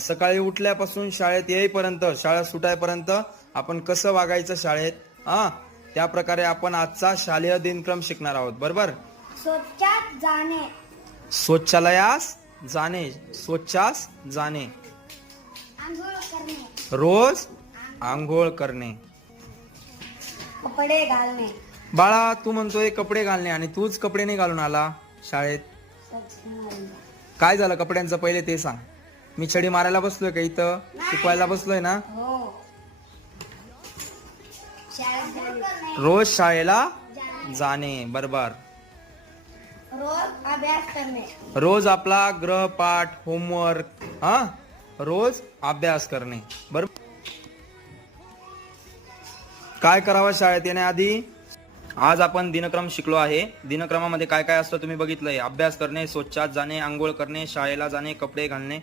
सकाळी उठल्यापासून शाळेत येईपर्यंत, शाळा सुटायपर्यंत आपण कसं वागायचं शाळेत, त्या प्रकारे आपण आजचा शालेय दिनक्रम शिकणार आहोत. बरोबर. स्वच्छात जाणे, शौचालयास जाणे, स्वच्छास जाणे, आंघोळ करणे, रोज आंघोळ करणे. कपडे घालणे, बाळा तू म्हणतोय कपडे घालणे आणि तूच कपडे नाही घालून आला शाळेत. काय झालं कपड्यांचं पहिले ते सांग. मी छडी मारायला बसलोय का इथं, शिकवायला बसलोय ना. हो. शाळेत जाणे, रोज शाळेला जाणे. बरोबर. रोज अभ्यास करणे, रोज आपला गृहपाठ, होमवर्क, रोज अभ्यास करणे. बरोबर. काय करावं शाळेत येण्याआधी. आज आपण दिनक्रम शिकलो आहे. दिनक्रमामध्ये काय काय असतं तुम्ही बघितलंय. अभ्यास करणे, स्वच्छात जाणे, आंघोळ करणे, शाळेला जाणे, कपडे घालणे.